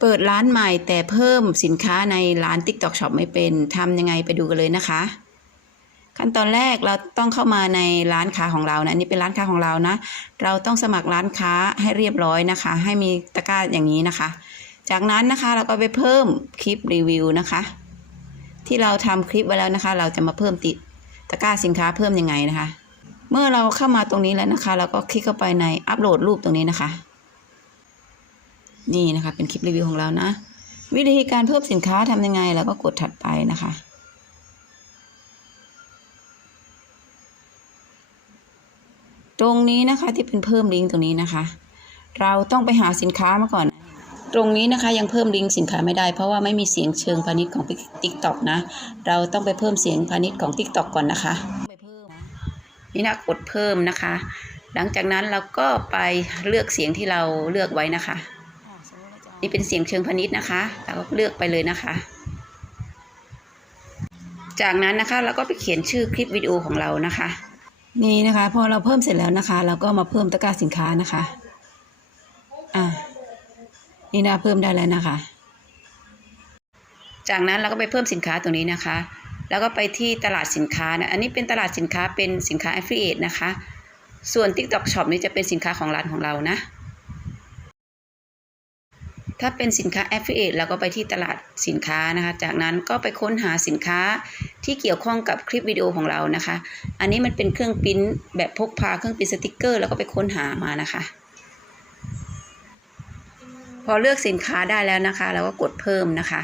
เปิดร้านใหม่แต่เพิ่มสินค้าในร้าน TikTok Shop ไม่เป็นทำยังไงไปดูกันเลยนะคะ ขั้นตอนแรกเราต้องเข้ามาในร้านค้าของเรานะอันนี่เป็นร้านค้าของเรานะ เราต้องสมัครร้านค้าให้เรียบร้อยนะคะ ให้มีตะกร้าอย่างนี้นะคะ จากนั้นนะคะเราก็ไปเพิ่มคลิปรีวิวนะคะ ที่เราทำคลิปไว้แล้วนะคะ เราจะมาเพิ่มติดตะกร้าสินค้าเพิ่มยังไงนะคะ เมื่อเราเข้ามาตรงนี้แล้วนะคะ เราก็คลิกเข้าไปในอัปโหลดรูปตรงนี้นะคะ นี่นะคะเป็นคลิปรีวิวของเรานะ วิธีการเพิ่มสินค้าทำยังไงเราก็กดถัดไปนะคะตรงนี้นะคะที่เป็นเพิ่มลิงก์ตรงนี้นะคะ เราต้องไปหาสินค้ามาก่อน ตรงนี้นะคะยังเพิ่มลิงก์สินค้าไม่ได้ เพราะว่าไม่มีเสียงเชิงพาณิชย์ของ TikTok นะ เราต้องไปเพิ่มเสียงพาณิชย์ของ TikTok ก่อนนะคะนี่นะกดเพิ่มนะคะ หลังจากนั้นเราก็ไปเลือกเสียงที่เราเลือกไว้นะคะ นี่เป็นเสียงเชิงพาณิชย์นะคะเราก็เลือกไปเลยนะคะ จากนั้นนะคะเราก็ไปเขียนชื่อคลิปวิดีโอของเรานะคะ นี่นะคะ พอเราเพิ่มเสร็จแล้วนะคะ เราก็มาเพิ่มตะกร้าสินค้านะคะอ่านี่นะเพิ่มได้แล้วนะคะ จากนั้นเราก็ไปเพิ่มสินค้าตรงนี้นะคะ แล้วก็ไปที่ตลาดสินค้านะอันนี้เป็นตลาดสินค้าเป็นสินค้า affiliate นะคะ ส่วน TikTok Shop นี่จะเป็นสินค้าของร้านของเรานะ ถ้าเป็นสินค้า affiliate เราก็ไปที่ตลาดสินค้านะคะ จากนั้นก็ไปค้นหาสินค้าที่เกี่ยวข้องกับคลิปวิดีโอของเรานะคะ อันนี้มันเป็นเครื่องปริ้นแบบพกพาเครื่องปริ้นสติกเกอร์แล้วก็ไปค้นหามานะคะ พอเลือกสินค้าได้แล้วนะคะ เราก็กดเพิ่มนะคะ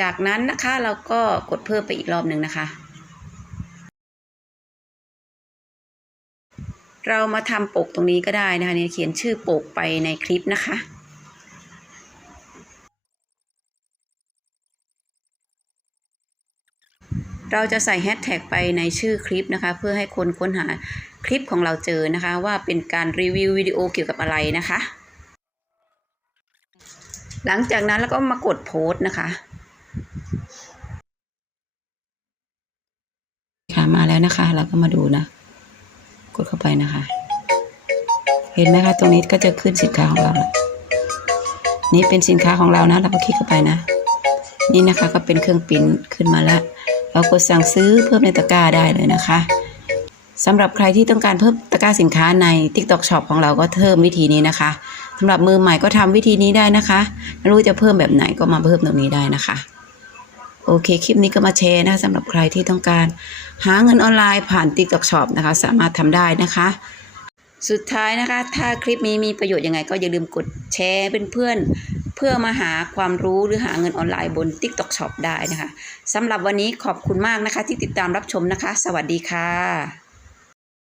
จากนั้นนะคะเราก็กดเพิ่มไปอีกรอบหนึ่งนะคะ เรามาทำปกตรงนี้ก็ได้นะคะเนี่ยเขียนชื่อปกไปในคลิปนะคะ เราจะใส่แฮชแท็กไปในชื่อคลิปนะคะ เพื่อให้คนค้นหาคลิปของเราเจอนะคะ ว่าเป็นการรีวิววิดีโอเกี่ยวกับอะไรนะคะ หลังจากนั้นแล้วก็มากดโพสต์นะคะค่ะมาแล้วนะคะ เราก็มาดูนะ กดเข้าไปนะคะ เห็นไหมคะ ตรงนี้ก็จะขึ้นสินค้าของเราละนี่เป็นสินค้าของเรานะ เราก็คลิกเข้าไปนะ นี่นะคะก็เป็นเครื่องปิ้นขึ้นมาแล้ว เรากดสั่งซื้อเพิ่มในตะกร้าได้เลยนะคะสำหรับใครที่ต้องการเพิ่มตะกร้าสินค้าใน TikTok Shop ของเราก็เพิ่มวิธีนี้นะคะสำหรับมือใหม่ก็ทำวิธีนี้ได้นะคะไม่รู้จะเพิ่มแบบไหนก็มาเพิ่มตรงนี้ได้นะคะ โอเค คลิปนี้ก็มาแชร์นะสำหรับใครที่ต้องการ หาเงินออนไลน์ผ่าน TikTok Shop นะคะ สามารถทำได้นะคะสุดท้ายนะคะ ถ้าคลิปนี้มีประโยชน์ยังไงก็อย่าลืมกดแชร์เป็นเพื่อนเพื่อมาหาความรู้หรือหาเงินออนไลน์บน TikTok Shop ได้นะคะสำหรับวันนี้ขอบคุณมากนะคะ ที่ติดตามรับชมนะคะ สวัสดีค่ะ